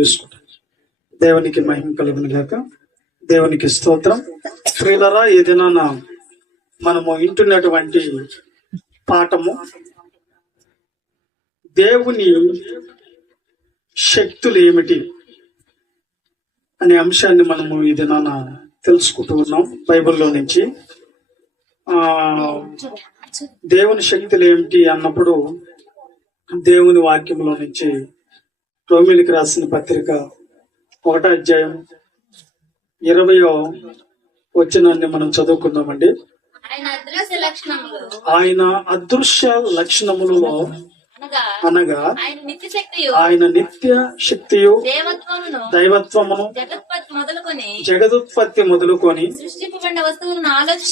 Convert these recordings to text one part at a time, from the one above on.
చూసుకుంటాం. దేవునికి మహిమ కలుగును గాక. దేవునికి స్తోత్రం. ప్రియులారా, ఈ దినాన మనము వింటున్నటువంటి పాఠము దేవుని శక్తులు ఏమిటి అనే అంశాన్ని మనము ఈ దినాన తెలుసుకుంటూ ఉన్నాం బైబిల్లో నుంచి. దేవుని శక్తులు ఏమిటి అన్నప్పుడు దేవుని వాక్యంలో నుంచి రోమీయులకు రాసిన పత్రిక 1వ అధ్యాయం 20వ వచనాన్ని మనం చదువుకుందామండి. ఆయన అదృశ్య లక్షణములలో అనగా ఆయన నిత్య శక్తియు దైవత్వమును జగదుత్పత్తి మొదలుకొని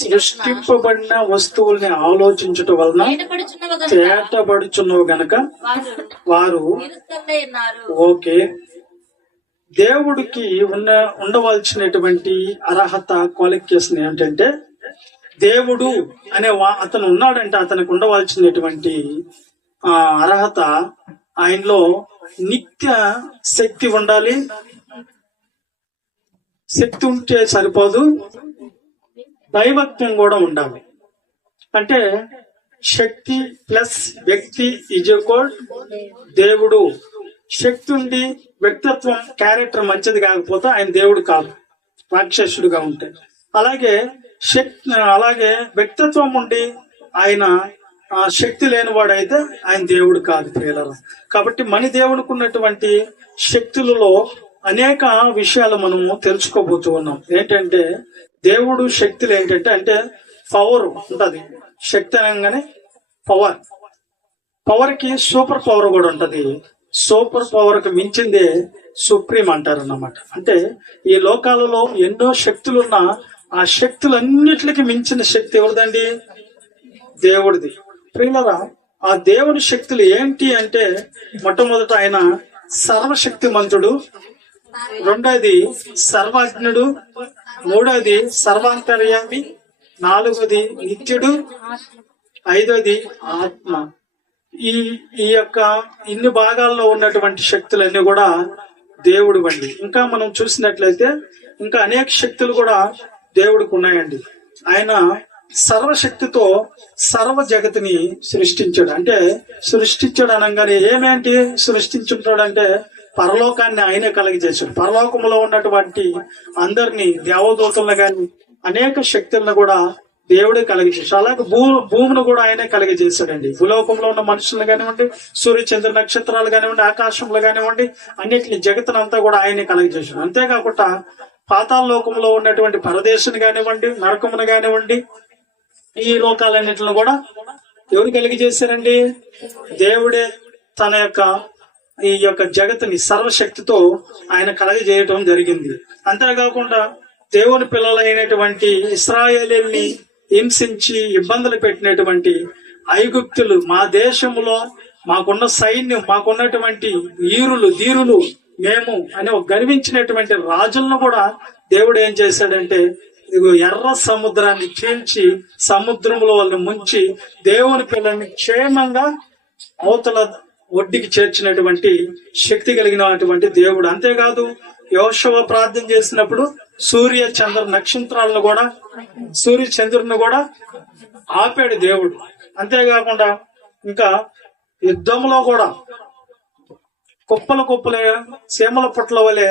సృష్టింపబడిన వస్తువుల్ని ఆలోచించుట వలన తేటబడుచున్నవు గనక వారు ఓకే దేవుడికి ఉండవలసినటువంటి అర్హత క్వాలిఫికేషన్ ఏంటంటే, దేవుడు అనే అతను ఉన్నాడంటే అతనికి ఉండవలసినటువంటి అర్హత ఆయనలో నిత్య శక్తి ఉండాలి. శక్తి ఉంటే సరిపోదు, దైవత్వం కూడా ఉండాలి. అంటే శక్తి ప్లస్ వ్యక్తి ఈజ్ ఈక్వల్ దేవుడు. శక్తి ఉండి వ్యక్తిత్వం క్యారెక్టర్ మంచిది కాకపోతే ఆయన దేవుడు కాదు, రాక్షసుడుగా ఉంటే. అలాగే వ్యక్తిత్వం ఉండి ఆయన శక్తి లేనివాడైతే ఆయన దేవుడు కాదు ప్రియులారా. కాబట్టి మన దేవునికి ఉన్నటువంటి శక్తులలో అనేక విషయాలు మనము తెలుసుకోబోతూ ఉన్నాం. ఏంటంటే దేవుడు శక్తులు ఏంటంటే పవర్ ఉంటది. శక్తి అనగానే పవర్ కి సూపర్ పవర్ కూడా ఉంటది. సూపర్ పవర్ కి మించిందే సుప్రీం అంటారు అన్నమాట. అంటే ఈ లోకాలలో ఎన్నో శక్తులున్నా ఆ శక్తులన్నిటికి మించిన శక్తి ఎవరిదండి? దేవుడిది. ప్రియులారా, ఆ దేవుని శక్తులు ఏంటి అంటే మొట్టమొదట ఆయన సర్వశక్తిమంతుడు, రెండోది సర్వజ్ఞుడు, మూడోది సర్వాంతర్యామి, నాలుగోది నిత్యుడు, ఐదోది ఆత్మ. ఈ యొక్క ఇన్ని భాగాల్లో ఉన్నటువంటి శక్తులన్నీ కూడా దేవుడు వండి. ఇంకా మనం చూసినట్లయితే ఇంకా అనేక శక్తులు కూడా దేవుడికి ఉన్నాయండి. ఆయన సర్వశక్తితో సర్వ జగతిని సృష్టించాడు. అంటే సృష్టించాడు అనగానే ఏమేంటి సృష్టించుంటాడు అంటే పరలోకాన్ని ఆయనే కలిగజేశాడు. పరలోకంలో ఉన్నటువంటి అందరినీ దేవదూతలను గాని అనేక శక్తులను కూడా దేవుడే కలిగజేశాడు. అలాగే భూమిని కూడా ఆయనే కలిగజేశాడండి. భూలోకంలో ఉన్న మనుషులను కానివ్వండి, సూర్య చంద్ర నక్షత్రాలు కానివ్వండి, ఆకాశంలో కానివ్వండి, అన్నిటిని జగత్తునంతా కూడా ఆయనే కలిగజేశాడు. అంతేకాకుండా పాతాళ లోకంలో ఉన్నటువంటి పరదేశుని కానివ్వండి, నరకమును కానివ్వండి, ఈ లోకాలన్నిటిని కూడా ఎవరు కలిగజేశారండి? దేవుడే తన యొక్క ఈ యొక్క జగత్తుని సర్వశక్తితో ఆయన కలగజేయటం జరిగింది. అంతేకాకుండా దేవుని పిల్లలైనటువంటి ఇశ్రాయేలీయుల్ని హింసించి ఇబ్బందులు పెట్టినటువంటి ఐగుప్తులు, మా దేశంలో మాకున్న సైన్యం, మాకున్నటువంటి ధీరులు మేము అని గర్వించినటువంటి రాజులను కూడా దేవుడు ఏం చేశాడంటే ఎర్ర సముద్రాన్ని చీల్చి సముద్రంలో వాళ్ళని ముంచి దేవుని పిల్లల్ని క్షేమంగా అవతల ఒడ్డుకి చేర్చినటువంటి శక్తి కలిగినటువంటి దేవుడు. అంతేకాదు యోషువ ప్రార్థన చేసినప్పుడు సూర్య చంద్రుని కూడా ఆపాడు దేవుడు. అంతేకాకుండా ఇంకా యుద్ధంలో కూడా కుప్పలే సీమల పుట్ల వలె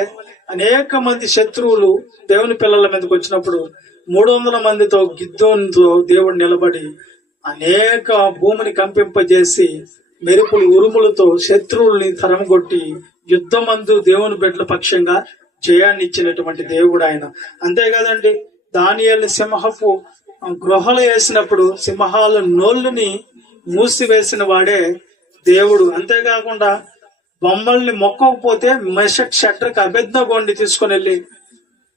అనేక మంది శత్రువులు దేవుని పిల్లల మీదకి వచ్చినప్పుడు 300 మందితో గిద్దోనుతో దేవుడు నిలబడి అనేక భూమిని కంపింపజేసి మెరుపులు ఉరుములతో శత్రువుల్ని తరమగొట్టి యుద్ధమందు దేవుని బిడ్డల పక్షంగా జయాన్ని ఇచ్చినటువంటి దేవుడు ఆయన. అంతేకాదండి, దానియేలు సింహపు గృహలు వేసినప్పుడు సింహాల నోళ్ళని మూసివేసిన వాడే దేవుడు. అంతేకాకుండా బొమ్మల్ని మొక్కకపోతే మెషక్ షట్రక్ అబెద్నగోని తీసుకుని వెళ్ళి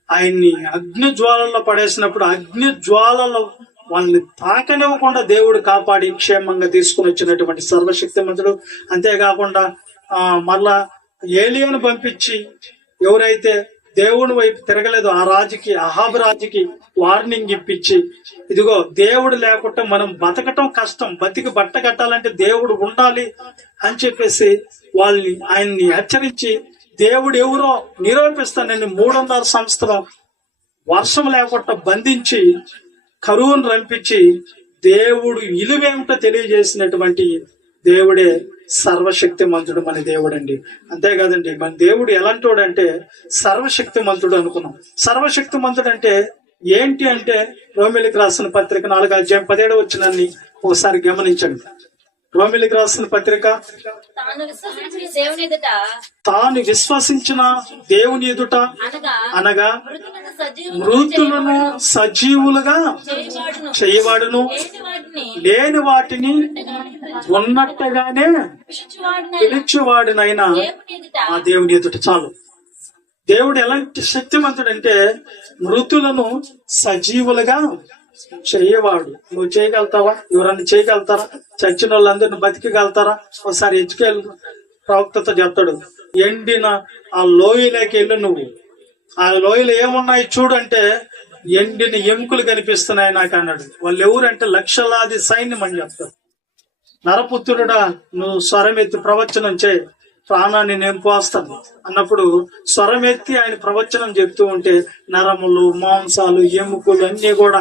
ఆయన్ని అగ్ని జ్వాలల్లో పడేసినప్పుడు అగ్ని జ్వాలలో వాళ్ళని తాకనివ్వకుండా దేవుడు కాపాడి క్షేమంగా తీసుకుని వచ్చినటువంటి సర్వశక్తిమంతుడు. అంతేకాకుండా మళ్ళా ఏలియాను పంపించి ఎవరైతే దేవుని వైపు తిరగలేదు ఆ రాజుకి, అహాబు రాజుకి వార్నింగ్ ఇప్పించి, ఇదిగో దేవుడు లేకుండా మనం బతకటం కష్టం, బతికి బట్ట కట్టాలంటే దేవుడు ఉండాలి అని చెప్పేసి ఆయన్ని హెచ్చరించి దేవుడు ఎవరో నిరూపిస్తానని 300 సంవత్సరం వర్షం లేకుండా బంధించి కరువును రంపించి దేవుడు విలువేమిటో తెలియజేసినటువంటి దేవుడే సర్వశక్తిమంతుడు మన దేవుడు అండి. అంతేకాదండి, మన దేవుడు ఎలాంటోడు అంటే సర్వశక్తిమంతుడు అనుకున్నాం. సర్వశక్తిమంతుడు అంటే ఏంటి అంటే రోమిలికి రాసిన పత్రిక 4:17 వచనాన్ని ఒకసారి గమనించండి. రోమిలికి రాసిన పత్రిక, తాను విశ్వసించిన దేవుని ఎదుట అనగా మృతులను సజీవులుగా చేయవాడును, లేని వాటిని ఉన్నట్టుగానే పిలిచేవాడినైనా ఆ దేవుని ఎదుట. చాలు. దేవుడు ఎలాంటి శక్తిమంతుడంటే మృతులను సజీవులుగా చెయ్యవాడు. నువ్వు చేయగలుగుతావా? ఎవరన్నా చేయగలుగుతారా? చచ్చిన వాళ్ళందరిని బతికగలుగుతారా? ఒకసారి హెచ్కేల్ ప్రవక్తతో చెప్తాడు, ఎండిన ఆ లోయలోకి వెళ్ళు, నువ్వు ఆ లోయలో ఏమున్నాయి చూడంటే ఎండిన ఎముకలు కనిపిస్తున్నాయి నాకు అన్నాడు. వాళ్ళు ఎవరంటే లక్షలాది సైన్యం అని చెప్తారు. నరపుత్రుడా, నువ్వు స్వరమెత్తి ప్రవచనం చేయి, ప్రాణాన్ని నేను పోస్తాను అన్నప్పుడు స్వరమెత్తి ఆయన ప్రవచనం చెప్తూ ఉంటే నరములు, మాంసాలు, ఎముకలు అన్ని కూడా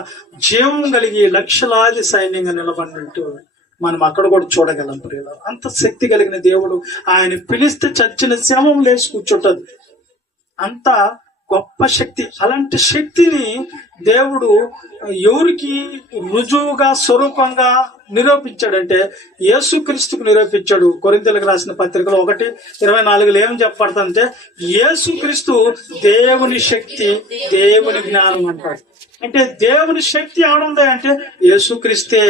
జీవం కలిగి లక్షలాది సైన్యంగా నిలబడినట్టు మనం అక్కడ కూడా చూడగలం. ప్రియులు, అంత శక్తి కలిగిన దేవుడు. ఆయన పిలిస్తే చచ్చిన శవం లేచి కూర్చుంటది. అంత గొప్ప శక్తి. అలాంటి శక్తిని దేవుడు ఎవరికి రుజువుగా స్వరూపంగా నిరూపించాడంటే యేసుక్రీస్తుకు నిరూపించాడు. కొరింథీయులకు రాసిన పత్రికలో 1:24 ఏం చెప్పబడుతుందంటే యేసుక్రీస్తు దేవుని శక్తి, దేవుని జ్ఞానం అంటాడు. అంటే దేవుని శక్తి ఎవడుంది అంటే యేసుక్రీస్తే.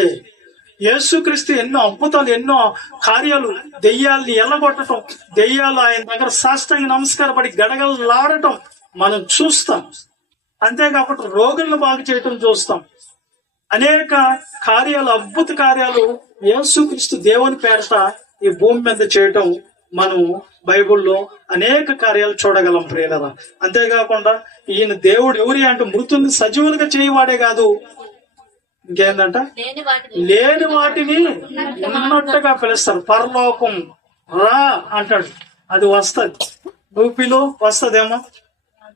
యేసుక్రీస్తు ఎన్నో అద్భుతాలు, ఎన్నో కార్యాలు, దెయ్యాల్ని ఎల్లగొట్టడం, దెయ్యాలు ఆయన దగ్గర సాష్టాంగ నమస్కారపడి గడగడలాడటం మనం చూస్తాం. అంతేకాకుండా రోగులను బాగు చేయటం చూస్తాం. అనేక కార్యాలు, అద్భుత కార్యాలు యేసుక్రీస్తు దేవుని పేరట ఈ భూమి మీద చేయటం మనం బైబిల్లో అనేక కార్యాలు చూడగలం ప్రియులరా. అంతేకాకుండా ఈయన దేవుడు ఎవరి అంటే మృతుల్ని సజీవులుగా చేయవాడే కాదు, ఇంకేందంట లేని వాటిని ఉన్నట్టుగా పిలుస్తారు. పరలోకం రా అంటాడు, అది వస్తది. నువ్వు పిలు, వస్తదేమో.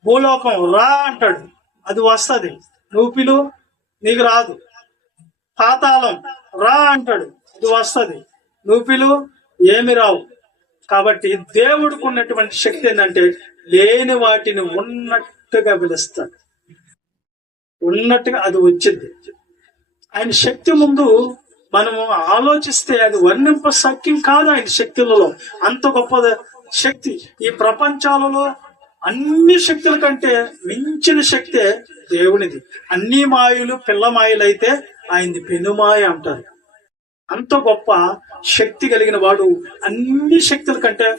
భూలోకం రా అంటాడు, అది వస్తది. నువ్వు పిలు, నీకు రాదు. పాతాళం రా అంటాడు, అది వస్తది. నువ్వు పిలు, ఏమి రావు. కాబట్టి దేవుడికి ఉన్నటువంటి శక్తి ఏంటంటే లేని వాటిని ఉన్నట్టుగా పిలుస్తాడు. ఉన్నట్టుగా అది వచ్చింది. ఆయన శక్తి ముందు మనము ఆలోచిస్తే అది వర్ణింప సఖ్యం కాదు. ఆయన శక్తులలో అంత గొప్ప శక్తి. ఈ ప్రపంచాలలో అన్ని శక్తుల కంటే మించిన శక్తే దేవునిది. అన్ని మాయలు పిల్ల మాయలు అయితే ఆయనది పెనుమాయ అంటారు. అంత గొప్ప శక్తి కలిగిన వాడు, అన్ని శక్తుల కంటే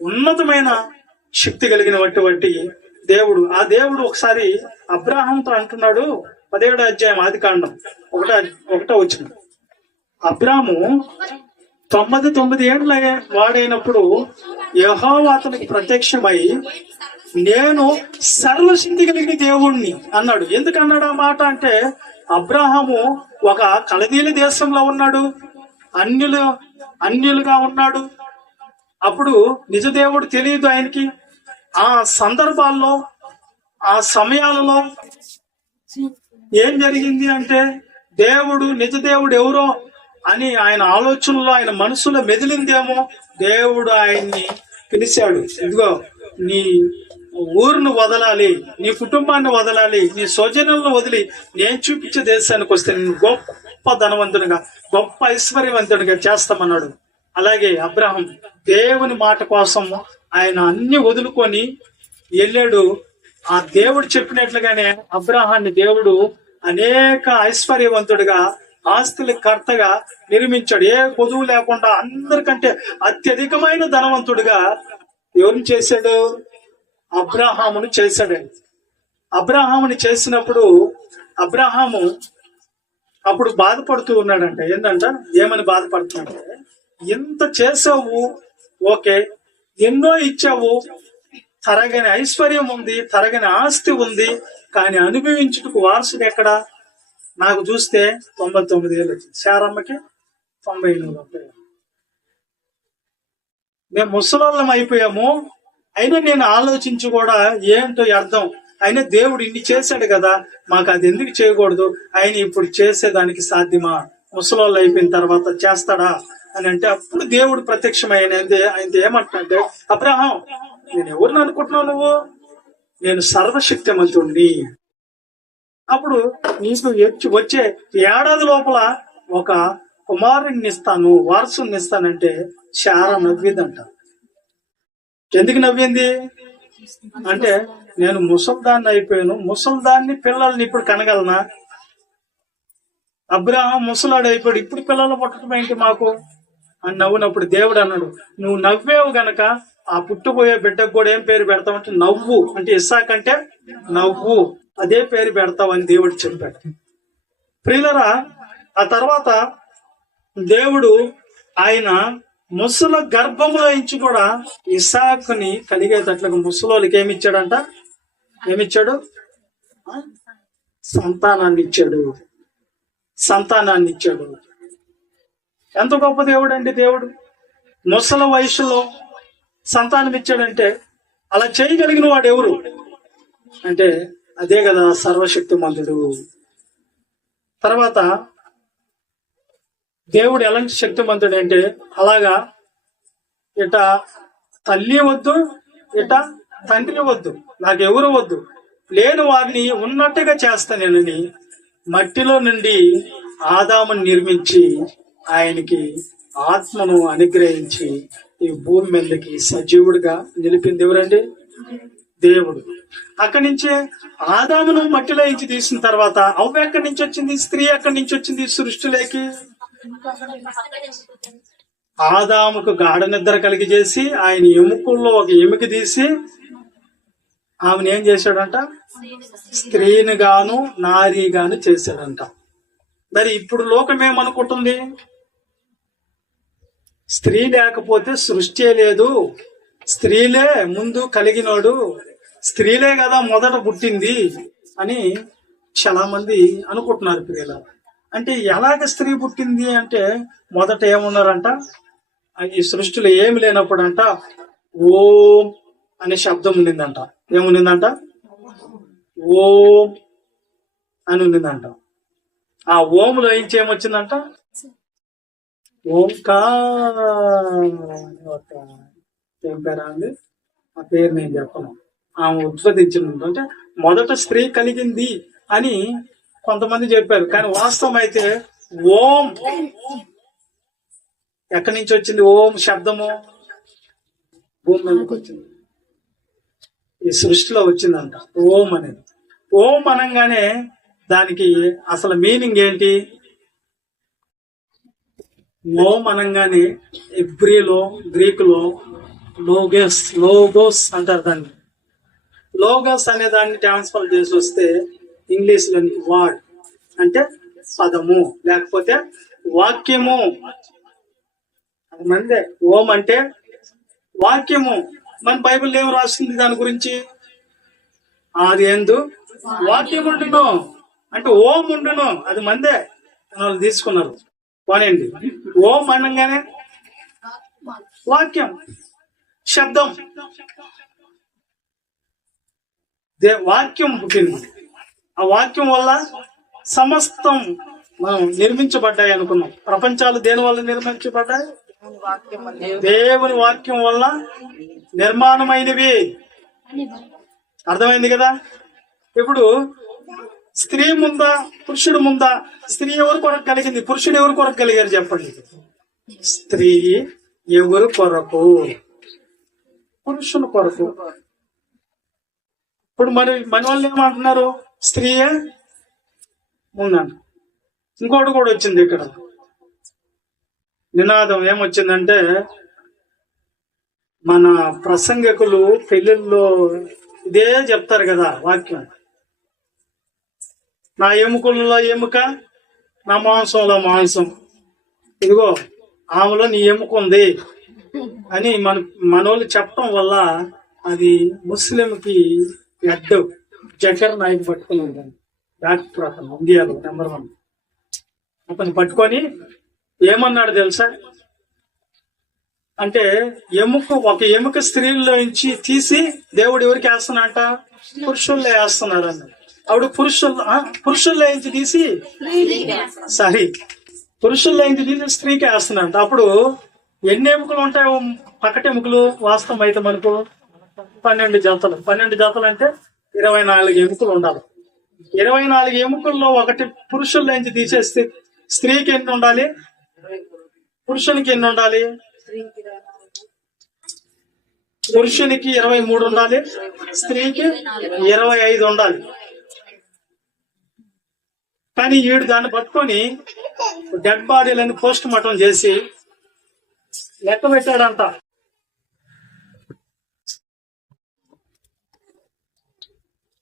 ఉన్నతమైన శక్తి కలిగినటువంటి దేవుడు. ఆ దేవుడు ఒకసారి అబ్రాహాంతో అంటున్నాడు, 17వ అధ్యాయం ఆదికాండం 1వ వచనం. అబ్రాహాము 99 ఏళ్ల వాడైనప్పుడు యెహోవా అతనికి ప్రత్యక్షమై నేను సర్వశక్తి కలిగిన దేవుణ్ణి అన్నాడు. ఎందుకన్నాడు ఆ మాట అంటే అబ్రాహాము ఒక కల్దీల దేశంలో ఉన్నాడు, అన్యులుగా ఉన్నాడు. అప్పుడు నిజ దేవుడు తెలియదు ఆయనకి. ఆ సందర్భాల్లో, ఆ సమయాలలో ఏం జరిగింది అంటే దేవుడు, నిజ దేవుడు ఎవరో అని ఆయన ఆలోచనలో, ఆయన మనసులో మెదిలిందేమో. దేవుడు ఆయన్ని పిలిచాడు, ఇదిగో నీ ఊరును వదలాలి, నీ కుటుంబాన్ని వదలాలి, నీ స్వజనులను వదిలి నేను చూపించే దేశానికి వస్తే నేను గొప్ప ధనవంతునిగా, గొప్ప ఐశ్వర్యవంతునిగా చేస్తామన్నాడు. అలాగే అబ్రాహం దేవుని మాట కోసం ఆయన అన్ని వదులుకొని వెళ్ళాడు. ఆ దేవుడు చెప్పినట్లుగానే అబ్రాహాన్ని దేవుడు అనేక ఐశ్వర్యవంతుడిగా, ఆస్తుల కర్తగా నిర్మించాడు. ఏ కొదువు లేకుండా అందరికంటే అత్యధికమైన ధనవంతుడిగా ఎవరిని చేశాడు? అబ్రాహామును చేశాడు. అబ్రాహాముని చేసినప్పుడు అబ్రాహాము అప్పుడు బాధపడుతూ ఉన్నాడంట. ఏంటంట, ఏమని బాధపడుతున్నాడంటే, ఎంత చేసావు, ఓకే, ఎన్నో ఇచ్చావు, తరగని ఐశ్వర్యం ఉంది, తరగని ఆస్తి ఉంది, కానీ అనుభవించుటకు వారసుడు ఎక్కడా? నాకు చూస్తే 99 ఏళ్ళు వచ్చింది, శారమ్మకి 99. మేము ముసలోళ్ళం అయిపోయాము, అయినా నేను ఆలోచించి కూడా ఏంటో అర్థం, అయినా దేవుడు ఇన్ని చేశాడు కదా, మాకు అది ఎందుకు చేయకూడదు, ఆయన ఇప్పుడు చేసేదానికి సాధ్యమా, ముసలోళ్ళు అయిపోయిన తర్వాత చేస్తాడా అని అంటే, అప్పుడు దేవుడు ప్రత్యక్షమైన ఆయన ఏమంటున్నాడు, అబ్రహాం నేను ఎవరిని అనుకుంటున్నావు నువ్వు, నేను సర్వశక్తిమంతుణ్ణి. అప్పుడు నీకు వచ్చే ఏడాది లోపల ఒక కుమారుణ్ణి ఇస్తాను, వారసుని ఇస్తానంటే శారా నవ్విందంట. ఎందుకు నవ్వింది అంటే, నేను ముసల్దాన్ని అయిపోయాను, ముసల్దాన్ని పిల్లల్ని ఇప్పుడు కనగలనా, అబ్రహాం ముసలాడు అయిపోయాడు, ఇప్పుడు పిల్లలు పుట్టడం ఏంటి మాకు అని నవ్వునప్పుడు దేవుడు అన్నాడు, నువ్వు నవ్వేవు గనక ఆ పుట్టుపోయే బిడ్డకు కూడా ఏం పేరు పెడతావంటే నవ్వు, అంటే ఇస్సాక్ అంటే నవ్వు, అదే పేరు పెడతావని దేవుడు చెప్పాడు. ప్రియులరా, ఆ తర్వాత దేవుడు ఆయన ముసల గర్భంలో నుంచి కూడా ఇస్సాకుని కలిగేటట్లుగా ముసలోళ్ళకి ఏమిచ్చాడంట, ఏమిచ్చాడు, సంతానాన్ని ఇచ్చాడు, సంతానాన్ని ఇచ్చాడు. ఎంత గొప్ప దేవుడు అండి దేవుడు. ముసల వయసులో సంతానం ఇచ్చాడంటే అలా చేయగలిగిన వాడు ఎవరు అంటే అదే కదా సర్వశక్తిమంతుడు. తర్వాత దేవుడు ఎలాంటి శక్తిమంతుడు అంటే, అలాగా ఇట తల్లి వద్దు, ఇట తండ్రి వద్దు, నాకెవరు వద్దు, లేని వారిని ఉన్నట్టుగా చేస్తానేనని మట్టిలో నుండి ఆదామును నిర్మించి ఆయనకి ఆత్మను అనుగ్రహించి ఈ భూమి మీదకి సజీవుడిగా నిలిపింది ఎవరండి, దేవుడు. అక్కడి నుంచే ఆదామును మట్టిలో నుంచి తీసిన తర్వాత అవ్వ ఎక్కడి నుంచి వచ్చింది, స్త్రీ ఎక్కడి నుంచి వచ్చింది సృష్టిలోకి, ఆదాముకు గాఢ నిద్ర కలిగజేసి ఆయన ఎముకల్లో ఒక ఎముక తీసి ఆమెను ఏం చేశాడంట, స్త్రీని గాను నారీ గాను చేశాడంట. మరి ఇప్పుడు లోకం ఏమనుకుంటుంది, స్త్రీ లేకపోతే సృష్టి లేదు, స్త్రీలే ముందు కలిగినోడు, స్త్రీలే కదా మొదట పుట్టింది అని చాలా మంది అనుకుంటున్నారు. ప్రియుల అంటే ఎలాగ స్త్రీ పుట్టింది అంటే, మొదట ఏమున్నారంట, ఈ సృష్టిలో ఏమి లేనప్పుడు అంట ఓం అనే శబ్దం ఉండిందంట. ఏముండిందంట, ఓం అని ఉండిందంట. ఆ ఓంలో ఏమొచ్చిందంట, ఓంకార్. ఏం పేరా అండి, ఆ పేరు నేను చెప్పను. ఆమె ఉద్భవించింది అంటే మొదట స్త్రీ కలిగింది అని కొంతమంది చెప్పారు, కానీ వాస్తవం అయితే ఓం ఎక్కడి నుంచి వచ్చింది, ఓం శబ్దము భూమి మీదకి వచ్చింది, ఈ సృష్టిలో వచ్చిందంట ఓం అనేది. ఓం అనగానే దానికి అసలు మీనింగ్ ఏంటి, ఓం అనగానే ఎబ్రిలో గ్రీకులో లోగోస్ అంటారు దాన్ని. లోగోస్ అనే దాన్ని ట్రాన్స్ఫర్ చేసి వస్తే ఇంగ్లీష్ లోని వర్డ్ అంటే పదము లేకపోతే వాక్యము. అది మందే ఓం అంటే వాక్యము. మన బైబిల్ ఏం రాస్తుంది దాని గురించి, అది ఏందు వాక్యం ఉండును అంటే ఓం ఉండును, అది మందే వాళ్ళు తీసుకున్నారు. పోనండి, ఓం అనగానే వాక్యం శబ్దం, వాక్యం పుట్టింది. ఆ వాక్యం వల్ల సమస్తం మనం నిర్మించబడ్డాయి అనుకున్నాం. ప్రపంచాలు దేని వల్ల నిర్మించబడ్డాయి, దేవుని వాక్యం వల్ల నిర్మాణమైనవి. అర్థమైంది కదా. ఇప్పుడు స్త్రీ ముందా పురుషుడు ముందా, స్త్రీ ఎవరు కొరకు కలిగింది, పురుషుడు ఎవరు కొరకు కలిగారు చెప్పండి. స్త్రీ ఎవరు కొరకు, పురుషుని కొరకు. ఇప్పుడు మన వాళ్ళు ఏమంటున్నారు, స్త్రీయే ముందంట. ఇంకోటి కూడా వచ్చింది ఇక్కడ నినాదం, ఏమొచ్చిందంటే మన ప్రసంగికులు పెళ్లిళ్ళలో ఇదే చెప్తారు కదా వాక్యం, నా ఎముకల్లో ఎముక, నా మాంసంలో మాంసం, ఇదిగో ఆమెలో నీ ఎముక ఉంది అని మనోళ్ళు చెప్పడం వల్ల అది ముస్లింకి హెడ్ జకర్ నాయక్ పట్టుకుని ఉంటాను. డాక్టర్ అతను ఇండియాలో నెంబర్ 1. అతను పట్టుకొని ఏమన్నాడు తెలుసా, అంటే ఒక ఎముక స్త్రీల్లో నుంచి తీసి దేవుడు ఎవరికి వేస్తున్నాడంట? పురుషుల్లో వేస్తున్నాడు అన్న. అప్పుడు పురుషుల్లో నుంచి తీసి పురుషుల్లో నుంచి తీసి స్త్రీకి వేస్తున్నాడంట. అప్పుడు ఎన్ని ఎముకలు ఉంటాయో పక్కటెముకలు వాస్తవం అయితే మనకు 12 జతలు. 12 జతలు అంటే 24 ఎముకలు ఉండాలి. 24 ఎముకల్లో ఒకటి పురుషుల్లో నుంచి తీసేస్తే స్త్రీకి ఎన్ని ఉండాలి? పురుషునికి ఎన్ని ఉండాలి? పురుషునికి 23 ఉండాలి, స్త్రీకి 25 ఉండాలి. కానీ ఈడు దాన్ని పట్టుకొని డెడ్ బాడీలని పోస్ట్ మార్టం చేసి లెక్క పెట్టాడంట.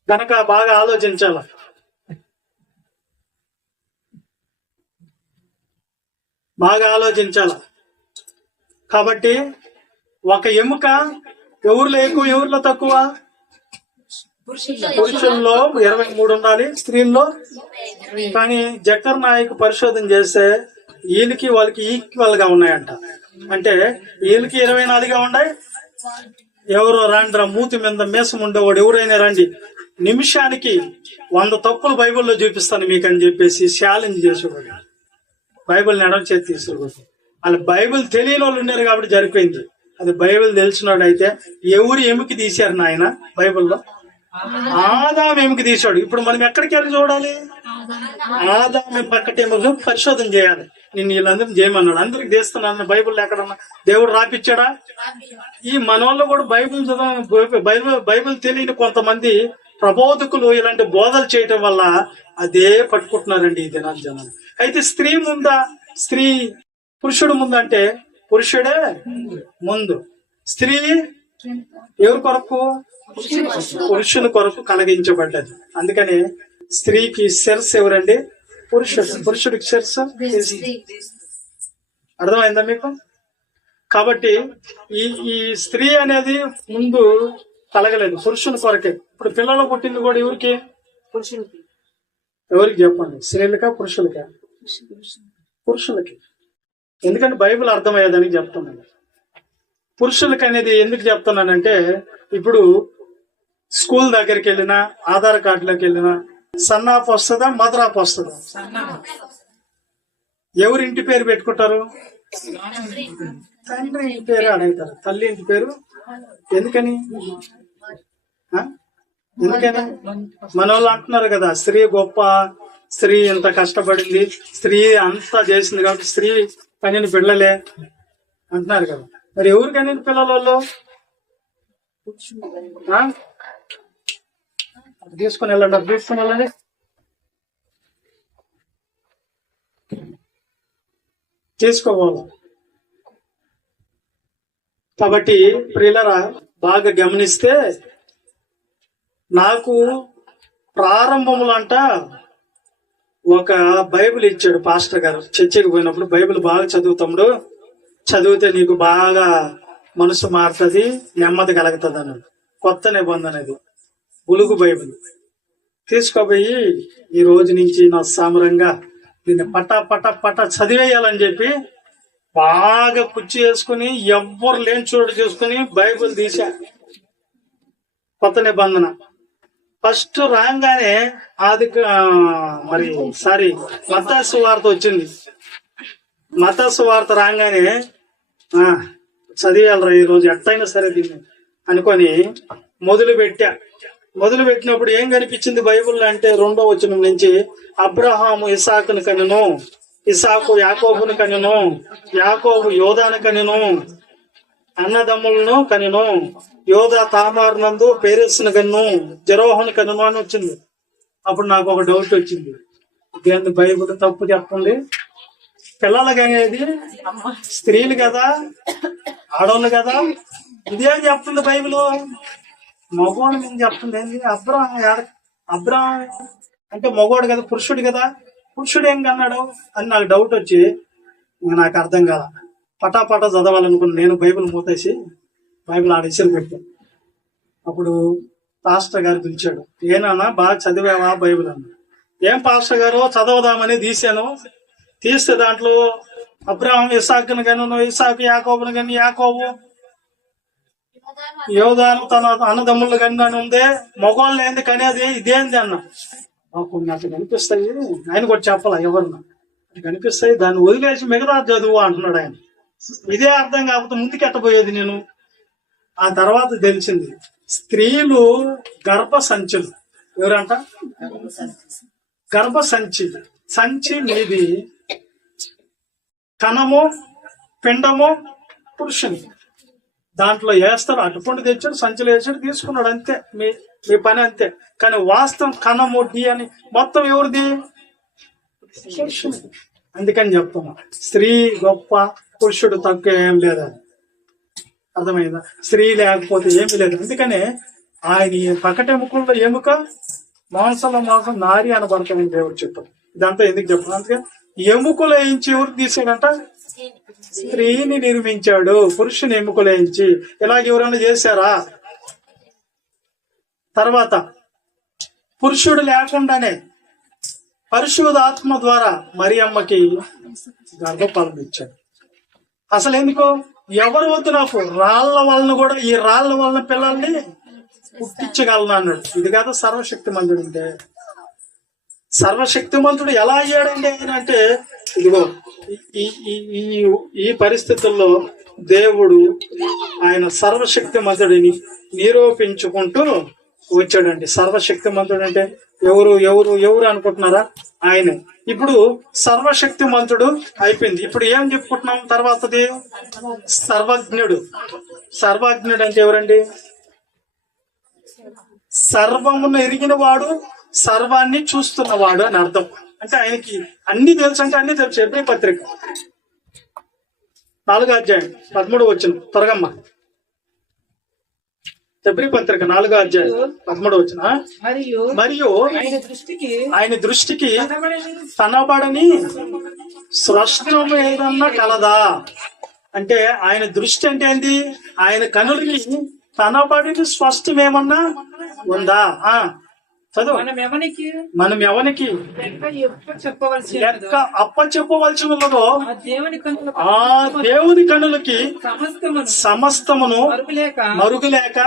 కనుక బాగా ఆలోచించాల. కాబట్టి ఒక ఎముక ఎవరిలో ఎక్కువ ఎవరిలో తక్కువ? పురుషుల్లో 23 ఉండాలి, స్త్రీల్లో. కానీ జకర్ నాయక్ పరిశోధన చేస్తే వీళ్ళకి వాళ్ళకి ఈక్వల్ గా ఉన్నాయంట. అంటే వీళ్ళకి 24 ఉన్నాయి. ఎవరో రండి మూతి మీద మేసం ఉండేవాడు ఎవరైనా రండి, నిమిషానికి 100 తప్పులు బైబిల్లో చూపిస్తాను మీకు అని చెప్పేసి ఛాలెంజ్ చేసేవాడు. బైబిల్ ఎడమ చేతి తీసుకుపోతాం. వాళ్ళు బైబిల్ తెలియని వాళ్ళు ఉన్నారు కాబట్టి జరిపోయింది. అది బైబిల్ తెలిసినోడు అయితే ఎవరు ఎముకి తీశారు నాయన? బైబిల్లో ఆదాము ఎముకి తీశాడు. ఇప్పుడు మనం ఎక్కడికి వెళ్ళి చూడాలి? ఆదాము పక్కటి ఎముక పరిశోధన చేయాలి. నేను వీళ్ళందరినీ చేయమన్నాడు. అందరికి తీస్తున్నాను. బైబిల్ ఎక్కడన్నా దేవుడు రాపిచ్చాడా? ఈ మనోళ్ళు కూడా బైబిల్ తెలియని కొంతమంది ప్రబోధకులు ఇలాంటి బోధలు చేయటం వల్ల అదే పట్టుకుంటున్నారండి ఈ దినాల జనాలు. అయితే స్త్రీ ముందా? పురుషుడు ముందంటే పురుషుడే ముందు. స్త్రీ ఎవరి కొరకు? పురుషుని కొరకు కలిగించబడ్డది. అందుకని స్త్రీకి శిరస్సు ఎవరండి? పురుషుడికి శిరస్సు. అర్థమైందా మీకు? కాబట్టి ఈ స్త్రీ అనేది ముందు కలగలేదు, పురుషుని కొరకే. ఇప్పుడు పిల్లలు పుట్టింది కూడా ఎవరికి? ఎవరికి చెప్పండి? స్త్రీలకా పురుషులకా? పురుషులకి. ఎందుకంటే బైబిల్ అర్థమయ్యేదానికి చెప్తున్నాను. పురుషులకి అనేది ఎందుకు చెప్తున్నానంటే, ఇప్పుడు స్కూల్ దగ్గరికి వెళ్ళినా, ఆధార్ కార్డులోకి వెళ్ళినా సన్నాఫ్ వస్తుందా, మదరాఫ్ వస్తుందా? ఎవరి ఇంటి పేరు పెట్టుకుంటారు? తండ్రి ఇంటి పేరు అడుగుతారు, తల్లి ఇంటి పేరు. ఎందుకని మన వాళ్ళు అంటున్నారు కదా, స్త్రీ గొప్ప, స్త్రీ ఇంత కష్టపడింది, స్త్రీ అంతా చేసింది కాబట్టి స్త్రీ కనిన పిల్లలే అంటున్నారు కదా. మరి ఎవరు కనిన పిల్లల వాళ్ళు? తీసుకుని వెళ్ళండి, తీసుకుని వెళ్ళండి. తీసుకోవాలి. కాబట్టి ప్రియులరా బాగా గమనిస్తే, నాకు ప్రారంభములంట ఒక బైబిల్ ఇచ్చాడు పాస్టర్ గారు. చర్చికి పోయినప్పుడు బైబిల్ బాగా చదువుతాడు, చదివితే నీకు బాగా మనసు మారుతుంది, నెమ్మది కలుగుతుంది అన్నాడు. కొత్త నిబంధన అది, ఉలుగు బైబిల్. తీసుకోపోయి ఈ రోజు నుంచి నా సామరంగా దీన్ని పటా చదివేయాలని చెప్పి బాగా కుర్చీ వేసుకుని ఎవ్వరు లేని చోటు చేసుకుని బైబిల్ తీసా. కొత్త నిబంధన ఫస్ట్ రాగానే మత్తయి సువార్త వచ్చింది. మత్తయి సువార్త రాగానే చదివేయాలరా ఈ రోజు ఎట్టయినా సరే దీన్ని అనుకొని మొదలు పెట్టినప్పుడు ఏం కనిపించింది బైబిల్లో అంటే, 2వ వచనం నుంచి అబ్రహాము ఇసాకును కనెను, ఇసాకు యాకోబును కనెను, యాకోబు యోధాను కనెను, అన్నదమ్ములను కనెను, యోధా తామారు నందు పేరెస్ను కన్ను, జరోహను కనును అని వచ్చింది. అప్పుడు నాకు ఒక డౌట్ వచ్చింది, ఇదేంటి బైబిల్ తప్పు చెప్పండి, పిల్లలకి అనేది స్త్రీలు కదా, ఆడవాళ్ళు కదా, ఇదేం చెప్తుంది బైబిల్? మగవాడు మీద చెప్తుంది ఏంది? అబ్రహాం అంటే మగవాడు కదా, పురుషుడు కదా, పురుషుడు ఏం కన్నాడు అని నాకు డౌట్ వచ్చి నాకు అర్థం కాల. పటాపటా చదవాలనుకున్న నేను బైబిల్ మూతేసి బైబిల్ ఆడేసి పెట్టాను. అప్పుడు పాస్టర్ గారు పిలిచాడు, ఏనా బాగా చదివావా బైబిల్ అన్న. ఏం పాస్టర్ గారు చదవదామని తీశాను, తీస్తే దాంట్లో అబ్రాహం ఇసాకును గను, ఇసాకు యాకోబును గని, యాకోబు యోధాను తన అన్నదమ్ములు కన్నా ఉందే. మగవాళ్ళు ఏంది కానీ అది ఇదేంది అన్న. కొన్ని అట్లా కనిపిస్తాయి, ఆయన కూడా చెప్పాల ఎవరన్నా అట్లా కనిపిస్తాయి, దాన్ని వదిలేసి మిగతా చదువు అంటున్నాడు ఆయన. ఇదే అర్థం కాకపోతే ముందుకు ఎట్టబోయేది నేను. ఆ తర్వాత తెలిసింది స్త్రీలు గర్భ సంచులు. ఎవరంట? గర్భ సంచి మీది కణము పిండము పురుషుని దాంట్లో వేస్తారు. అటుపండు తెచ్చాడు, సంచులు వేసాడు, తీసుకున్నాడు, అంతే. మీ మీ పని అంతే. కానీ వాస్తవం కణము డి అని మొత్తం ఎవరిది? పురుషుని. అందుకని చెప్తున్నా, స్త్రీ గొప్ప పురుషుడు తక్కువ ఏం లేదని. అర్థమైందా? స్త్రీ లేకపోతే ఏమి లేదు. అందుకనే ఆయన పక్కటెముకల్లో ఎముక, మాంసంలో మాంసం నారి అనబడతామని దేవుడు చెప్పాడు. ఇదంతా ఎందుకు చెప్పాను? అందుకే ఎముకలు వేయించి ఎవరు తీసాడంట? స్త్రీని నిర్మించాడు, పురుషుని ఎముకలు వేయించి. ఇలాగ ఎవరైనా చేశారా? తర్వాత పురుషుడు లేకుండానే పరిశుద్ధాత్మ ద్వారా మరియమ్మకి గర్భఫలం ఇచ్చాడు. అసలు ఎందుకు? ఎవరు వద్దు నాకు, రాళ్ల వలన కూడా, ఈ రాళ్ల వలన పిల్లల్ని పుట్టించగలను అన్నాడు. ఇది కాదు సర్వశక్తిమంతుడు అంటే. సర్వశక్తిమంతుడు ఎలా అయ్యాడండి ఆయన అంటే, ఇదిగో ఈ పరిస్థితుల్లో దేవుడు ఆయన సర్వశక్తిమంతుడిని నిరూపించుకుంటూ వచ్చాడండి. సర్వశక్తిమంతుడు అంటే ఎవరు ఎవరు ఎవరు అనుకుంటున్నారా? ఆయనే. ఇప్పుడు సర్వశక్తిమంతుడు అయిపోయింది. ఇప్పుడు ఏం చెప్పుకుంటున్నాం తర్వాతది? సర్వజ్ఞుడు. సర్వజ్ఞుడు అంటే ఎవరండి? సర్వమును ఎరిగిన వాడు, సర్వాన్ని చూస్తున్నవాడు అని అర్థం. అంటే ఆయనకి అన్ని తెలుసు, అంటే అన్ని తెలుసు. ఎబ్రీ పత్రిక 4వ అధ్యాయం 13వ వచనం. త్వరగమ్మ. ఎబ్రీ పత్రిక 4వ అధ్యాయం 13వ వచనం. మరియు ఆయన దృష్టికి కనబడని స్పష్టము ఏదన్నా కలదా అంటే, ఆయన దృష్టి అంటే ఏంటి? ఆయన కనులకి కనబడిన స్పష్టం ఏమన్నా ఉందా? చదువు. మనం ఎవరికి లెక్క అప్ప చెప్పవలసి ఉన్నదో ఆ దేవుని కన్నులకి సమస్తమును మరుగులేక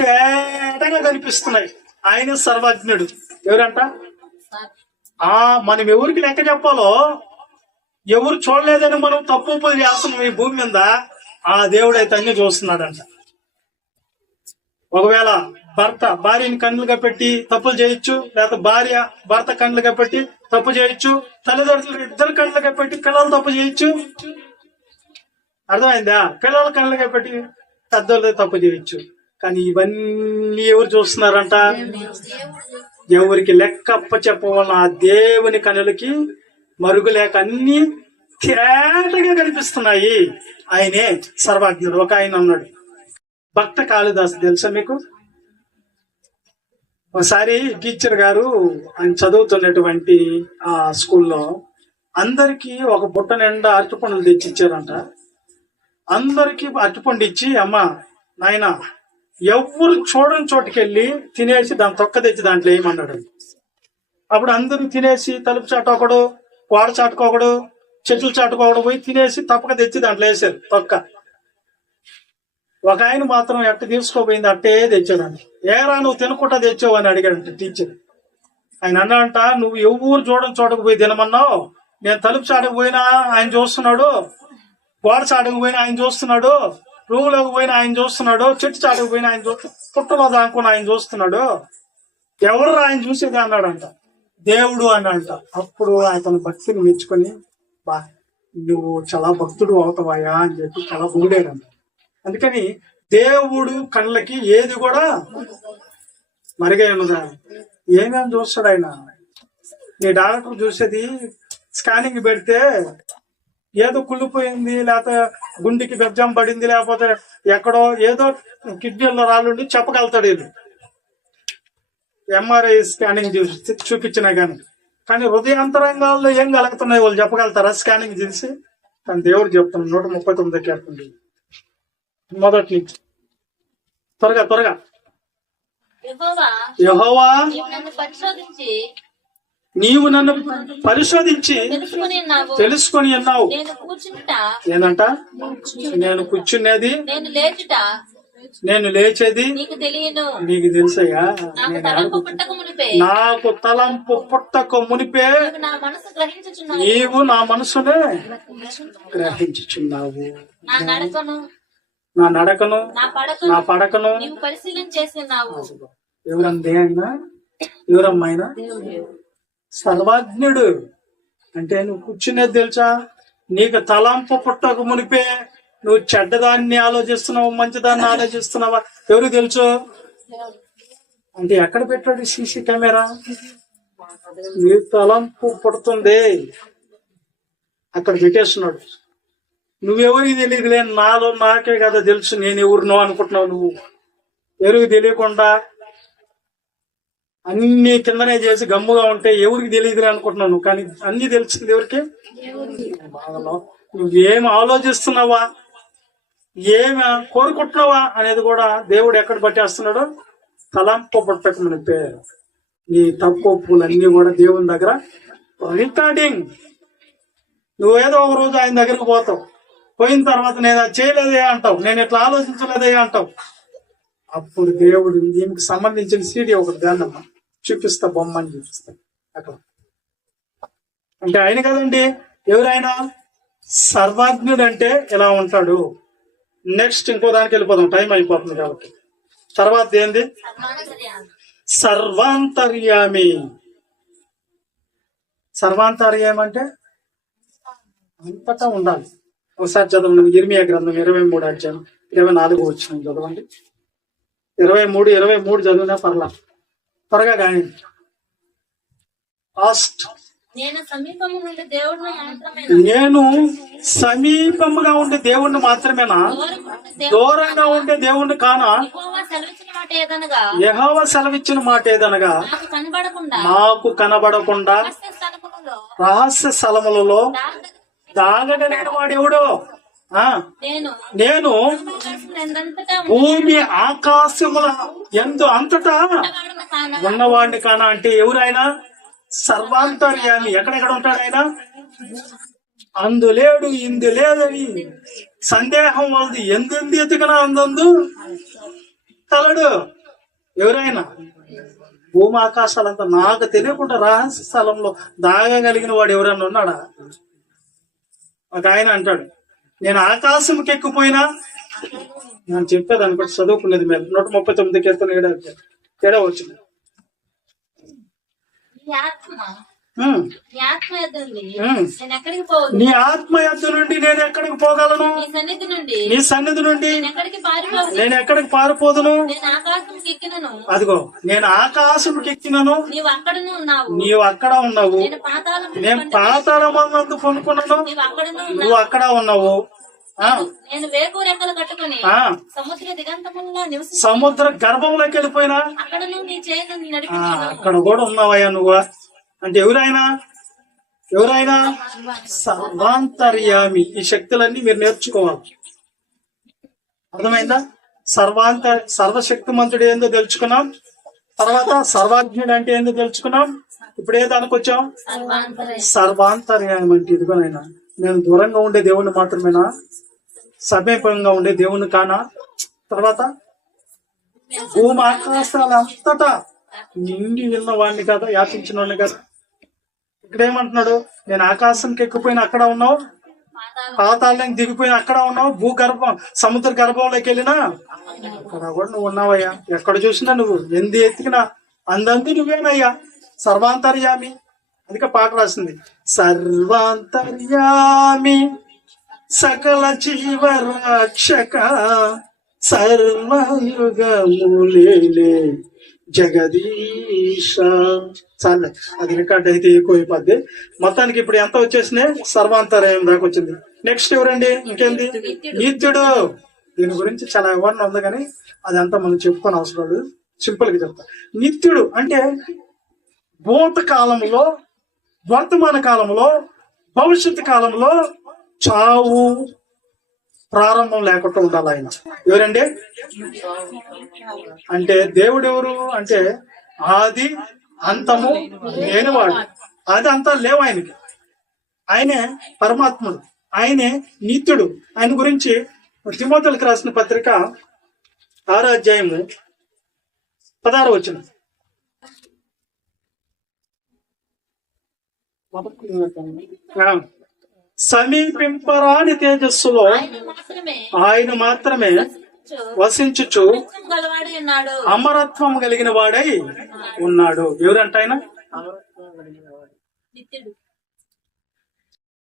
తేటగా కనిపిస్తున్నాయి. ఆయన సర్వజ్ఞుడు. ఎవరంట? మనం ఎవరికి లెక్క చెప్పాలో, ఎవరు చూడలేదని మనం తప్పు చేస్తున్నాం ఈ భూమి మీద, ఆ దేవుడు అయితే అన్ని చూస్తున్నాడంట. ఒకవేళ భర్త భార్యని కన్నులుగా పెట్టి తప్పులు చేయొచ్చు, లేకపోతే భార్య భర్త కన్నులుగా పెట్టి తప్పు చేయొచ్చు, తల్లిదండ్రులు ఇద్దరు కన్నులుగా పెట్టి పిల్లలు తప్పు చేయొచ్చు. అర్థమైందా? పిల్లల కన్నులుగా పెట్టి పెద్దోళ్ళు తప్పు చేయొచ్చు. కానీ ఇవన్నీ ఎవరు చూస్తున్నారంట? ఎవరికి లెక్క అప్ప చెప్పవల్ల ఆ దేవుని కన్నులకి మరుగు లేక అన్ని తేటగా కనిపిస్తున్నాయి. ఆయనే సర్వజ్ఞుడు. ఒక ఆయన ఉన్నాడు, భక్త కాళిదాసు. తెలుసా మీకు? ఒకసారి టీచర్ గారు ఆయన చదువుతున్నటువంటి ఆ స్కూల్లో అందరికి ఒక బుట్ట నిండా అరటిపండులు తెచ్చిచ్చారంట. అందరికి అరటిపండు ఇచ్చి, అమ్మ నాయన ఎవరు చూడని చోటుకెళ్ళి తినేసి దాని తొక్క తెచ్చి దాంట్లో వేయమన్నాడు. అప్పుడు అందరూ తినేసి తలుపు చాటుకోకడు, గోడ చాటుకోకడు, చెట్లు చాటుకోకడు పోయి తినేసి తప్పక తెచ్చి దాంట్లో వేసారు తొక్క. ఒక ఆయన మాత్రం ఎట్ట తీసుకోపోయింది అట్టే తెచ్చాడంట. ఏరా నువ్వు తినకుండా తెచ్చావు అని అడిగాడంట టీచర్. ఆయన అన్నాడంట, నువ్వు ఎవరు చూడకపోయి తినమన్నావు, నేను తలుపు చాటుకు పోయినా ఆయన చూస్తున్నాడు, గోడ చాటుకు పోయినా ఆయన చూస్తున్నాడు, రూములోకి పోయినా ఆయన చూస్తున్నాడు, చెట్టు చాటుకు పోయినా ఆయన పుట్టలో దాక్కుని ఆయన చూస్తున్నాడు, ఎవరు ఆయన చూసేది అన్నాడంట. దేవుడు అన్నాడంట. అప్పుడు అతను భక్తిని మెచ్చుకొని, బా నువ్వు చాలా భక్తుడు అవుతావయ్యా అని చెప్పి చాలా పొగిడాడంట. అందుకని దేవుడు కళ్ళకి ఏది కూడా మరిగే ఉన్నదా? ఏమేమి చూస్తాడు ఆయన? నీ డాక్టర్ చూసేది స్కానింగ్ పెడితే ఏదో కుళ్ళిపోయింది, లేకపోతే గుండెకి బెజ్జం పడింది, లేకపోతే ఎక్కడో ఏదో కిడ్నీలో రాళ్ళుండి చెప్పగలుగుతాడు. ఇది ఎంఆర్ఐ స్కానింగ్ చూపించినా కానీ హృదయాంతరంగాల్లో ఏం కలుగుతున్నాయి వాళ్ళు చెప్పగలుగుతారా స్కానింగ్ చేసి? కానీ దేవుడు చెప్తున్నాడు 139 కేర్పండి మొదటి నుంచి. త్వరగా యెహోవా నీవు నన్ను పరిశోధించి తెలుసుకొని అన్నావు. ఏందంట? నేను కూర్చునేది, నేను లేచేది నీకు తెలుసయ్యా. నాకు తలంపు పుట్టక మునిపే నీవు నా మనసునే గ్రహించుచున్నావు. నా నడకను నా పడకను పరిశీలన చేస్తున్నావు. ఎవరందే అయినా ఎవరమ్మాయినా సర్వజ్ఞుడు అంటే నువ్వు కూర్చునేది తెలుసా? నీకు తలంపు పుట్టక మునిపే నువ్వు చెడ్డదాన్ని ఆలోచిస్తున్నావు, మంచిదాన్ని ఆలోచిస్తున్నావా ఎవరు తెలుసు? అంటే ఎక్కడ పెట్టాడు సీసీ కెమెరా? నీ తలంపు పుడుతుంది అక్కడ పెట్టేస్తున్నాడు. నువ్వెవరికి తెలియదులే, నాలో నాకే కదా తెలుసు నేను ఎవరినో అనుకుంటున్నావు. నువ్వు ఎవరికి తెలియకుండా అన్ని కిందనే చేసి గమ్ముగా ఉంటే ఎవరికి తెలియదులే అనుకుంటున్నావు నువ్వు. కానీ అన్ని తెలిసింది ఎవరికి? నువ్వేం ఆలోచిస్తున్నావా, ఏమి కోరుకుంటున్నావా అనేది కూడా దేవుడు ఎక్కడ పట్టేస్తున్నాడు? తలంపు పట్టక మునిపే నీ తప్పు ఒప్పులన్నీ కూడా దేవుని దగ్గర రికార్డింగ్. నువ్వేదో ఒక రోజు ఆయన దగ్గరకు పోతావు, పోయిన తర్వాత నేను అది చేయలేదే అంటావు, నేను ఇట్లా ఆలోచించలేదే అంటావు. అప్పుడు దేవుడు దీనికి సంబంధించిన సీడీ ఒకటి దాన్నమ్మా చూపిస్తా, బొమ్మని చూపిస్తా అక్కడ. అంటే ఆయన కదండి ఎవరైనా సర్వజ్ఞుడు అంటే ఎలా ఉంటాడు. నెక్స్ట్ ఇంకో దానికి వెళ్ళిపోదాం, టైం అయిపోతుంది కాబట్టి. తర్వాత ఏంది? సర్వాంతర్యామి. సర్వాంతర్యామి అంటే అంతటా ఉండాలి. ఒకసారి చదవండి ఇర్మియా గ్రంథం 23 అధ్యాయం 24 వచ్చిన చదవండి. 23 చదివినా పర్లా, త్వరగా కానీ. ఫాస్ట్. నేను సమీపముగా ఉండే దేవుణ్ణి మాత్రమేనా? దూరంగా ఉండే దేవుణ్ణి కానా? యెహోవా సెలవిచ్చిన మాట ఏదనగా నాకు కనబడకుండా రహస్య స్థలములలో దాగగలిగిన వాడెవడో? నేను భూమి ఆకాశముల ఎందు అంతటా ఉన్నవాడిని కానా? అంటే ఎవరైనా సర్వాంతర్యామి. ఎక్కడెక్కడ ఉంటాడు ఆయన? అందులేడు ఇందు లేదని సందేహం వాళ్ళది ఎందెంది ఎతుకనా అందందు కలడు. ఎవరైనా భూమి ఆకాశాలంతా నాకు తెలియకుండా రహస్య స్థలంలో దాగగలిగిన వాడు ఎవరైనా ఉన్నాడా? ఒక ఆయన అంటాడు, నేను ఆకాశంకి ఎక్కిపోయినా, నేను చెప్పేది అనుకోండి చదువుకునేది మీద 139 కీర్తన 7 వచ్చింది. నీ ఆత్మ యొద్ద నుండి నేను ఎక్కడికి పోగలను? నీ సన్నిధి నుండి నేను ఎక్కడికి పారిపోదును? అదిగో నేను ఆకాశంకి ఎక్కినను, నీవు అక్కడ ఉన్నావు. నేను పాతాళమందు కొనుక్కున్నాను, నువ్వు అక్కడ ఉన్నావు. సముద్ర గర్భంలోకి వెళ్ళిపోయినా అక్కడ కూడా ఉన్నావయ్యా నువ్వు. అంటే ఎవరైనా సర్వాంతర్యామి. ఈ శక్తులన్నీ మీరు నేర్చుకోవాలి. అర్థమైందా? సర్వశక్తిమంతుడు ఏందో తెలుసుకున్నాం, తర్వాత సర్వాజ్ఞుడు అంటే ఏందో తెలుసుకున్నాం. ఇప్పుడు ఏదో అనుకొచ్చాం? సర్వాంతర్యామి అంటే ఇదిగోనైనా నేను దూరంగా ఉండే దేవుణ్ణి మాత్రమేనా? సమీపంగా ఉండే దేవుని కానా? తర్వాత భూమి ఆకాశాలు అంతటా నిండి ఉన్నవాడిని కదా, యాచించిన వాడిని కదా. ఇక్కడ ఏమంటున్నాడు? నేను ఆకాశంకి ఎక్కిపోయిన అక్కడ ఉన్నావు, పాతాళానికి దిగిపోయిన అక్కడ ఉన్నావు, సముద్ర గర్భంలోకి వెళ్ళినా అక్కడ కూడా నువ్వు ఉన్నావయ్యా. ఎక్కడ చూసినా నువ్వు, ఎందు ఎత్తికినా అందంది నువ్వేనయ్యా. సర్వాంతర్యామి. అందుకే పాట రాసింది, సర్వాంతర్యామి సకల జీవరక్షక సర్వయుగములేలే జగదీశ. చాలే, అది రికార్డ్ అయితే ఎక్కువైపోద్ది. మొత్తానికి ఇప్పుడు ఎంత వచ్చేసినాయి? సర్వాంతర్యం దాకా వచ్చింది. నెక్స్ట్ ఎవరండి? ఇంకేంది? నిత్యుడు. దీని గురించి చాలా వివరణ ఉంది కానీ అదంతా మనం చెప్పుకొని అవసరం లేదు, సింపుల్ గా చెప్తా. నిత్యుడు అంటే భూత కాలంలో, వర్తమాన కాలంలో, భవిష్యత్తు కాలంలో చావు ప్రారంభం లేకుండా ఉండాలి ఆయన. ఎవరండి? అంటే దేవుడు ఎవరు అంటే ఆది అంతము లేనివాడు. అది అంతా లేవు ఆయనకి. ఆయనే పరమాత్ముడు, ఆయనే నిత్యుడు. ఆయన గురించి తిమోథీయులకు రాసిన పత్రిక 6వ అధ్యాయము 16వ వచనం. సమీపింపరాని తేజస్సులో ఆయన మాత్రమే వసించుచు గలవాడు ఉన్నాడు. అమరత్వం కలిగిన వాడై ఉన్నాడు. ఎవరంట ఆయన? నిత్యుడు.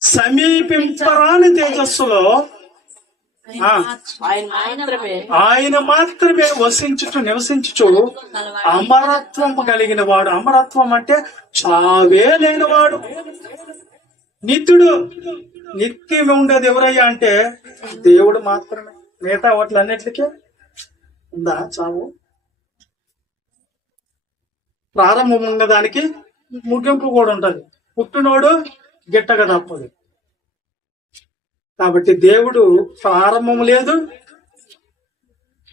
సమీపింపరాని తేజస్సులో ఆయన మాత్రమే వసించుచు నివసించుచు అమరత్వం కలిగిన వాడు. అమరత్వం అంటే చావే లేనివాడు, నిత్యుడు. నిత్యం ఉండేది ఎవరయ్యా అంటే దేవుడు మాత్రమే. మిగతా వాటిలన్నిటికీ ఉందా చావు? ప్రారంభం ఉన్నదానికి ముగింపు కూడా ఉంటది. పుట్టినోడు గిట్టక తప్పదు. కాబట్టి దేవుడు ప్రారంభం లేదు,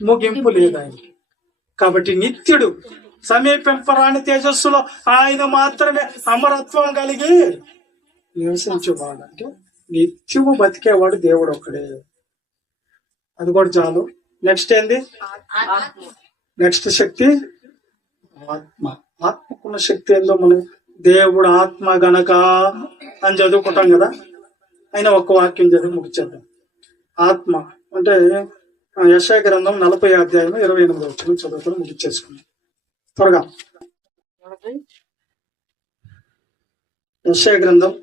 ముగింపు లేదు ఆయన. కాబట్టి నిత్యుడు. సమీపింపరాని తేజస్సులో ఆయన మాత్రమే అమరత్వం కలిగి నివసించేవాడు. అంటే నిత్యము బతికేవాడు దేవుడు ఒక్కడే. అది కూడా చాలు. నెక్స్ట్ ఏంది? నెక్స్ట్ శక్తి ఆత్మ. ఆత్మకున్న శక్తి ఏందో మనం దేవుడు ఆత్మ గనక అని చదువుకుంటాం కదా. అయినా ఒక్క వాక్యం చదివి ముగిచేద్దాం. ఆత్మ అంటే యెషయా గ్రంథం 40వ అధ్యాయం 28వ వచనం చదువుకొని ముగిచ్చేసుకున్నాం త్వరగా. యెషయా గ్రంథం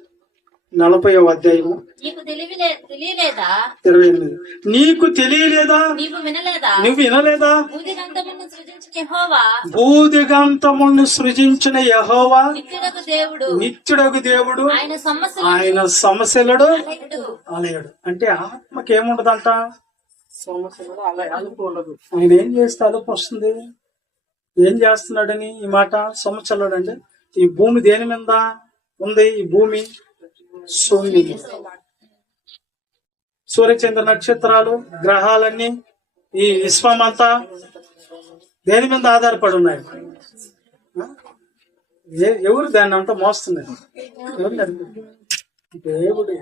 40వ అధ్యాయము నీకు తెలియలేదా? 28. నీకు తెలియలేదా? నీవు వినలేదా? నువ్వు వినలేదా? భూదిగంతములను సృజించిన యెహోవా, భూదిగంతములను సృజించిన యెహోవా నిత్యుడగు దేవుడు, నిత్యుడగు దేవుడు, ఆయన ఆయన సమస్యలుడు సమస్యలు అలయుడు. అంటే ఆత్మకి ఏముండదంట? ఆయన ఏం చేస్తే అలుపు వస్తుంది? ఏం చేస్తున్నాడని ఈ మాట సమస్యలుడు అంటే ఈ భూమి దేని మీద ఉంది? ఈ భూమి శూన్యం. సూర్యచంద్ర నక్షత్రాలు గ్రహాలన్నీ ఈ విశ్వం అంతా దేని మీద ఆధారపడి ఉన్నాయి? ఎవరు దాన్ని అంతా మోస్తున్నారు? ఎవరు? దేవుడు.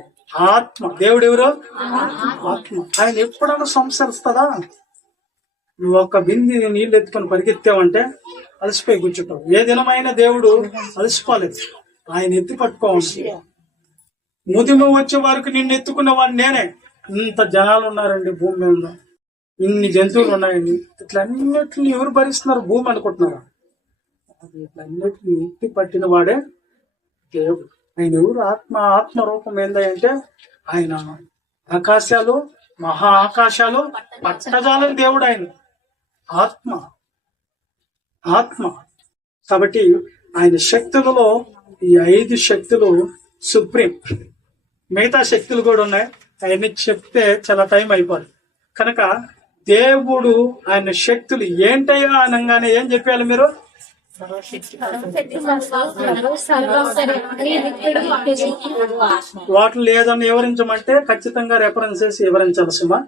ఆత్మ. దేవుడు ఎవరు? ఆత్మ. ఆయన ఎప్పుడన్నా సంస్కరిస్తుందా? నువ్వు ఒక్క బింది నీళ్ళు ఎత్తుకొని పరిగెత్తావంటే అలసిపోయి కూర్చుంటావు. ఏ దినమైన దేవుడు అలసిపోలేదు. ఆయన ఎత్తి పట్టుకోవాలి. ముదిమ వచ్చే వరకు నిన్ను ఎత్తుకున్న వాడు నేనే. ఇంత జనాలు ఉన్నారండి భూమి మీద, ఇన్ని జంతువులు ఉన్నాయండి. ఇట్లన్నిటిని ఎవరు భరిస్తున్నారు? భూమి అనుకుంటున్నారా? ఇట్లన్నిటిని ఎత్తి పట్టిన వాడే దేవుడు. ఆయన ఎవరు? ఆత్మ. ఆత్మ రూపం ఏందంటే ఆయన ఆకాశాలు, మహా ఆకాశాలు పట్టజాలని దేవుడు ఆయన. ఆత్మ. ఆత్మ. కాబట్టి ఆయన శక్తులలో ఈ 5 శక్తులు సుప్రీం. మిగతా శక్తులు కూడా ఉన్నాయి. అవన్నీ చెప్తే చాలా టైం అయిపోదు. కనుక దేవుడు ఆయన శక్తులు ఏంటయ్యా అనగానే ఏం చెప్పాలి మీరు? వాటిని లేదని వివరించమంటే ఖచ్చితంగా రెఫరెన్స్ చేసి వివరించాలి సుమా.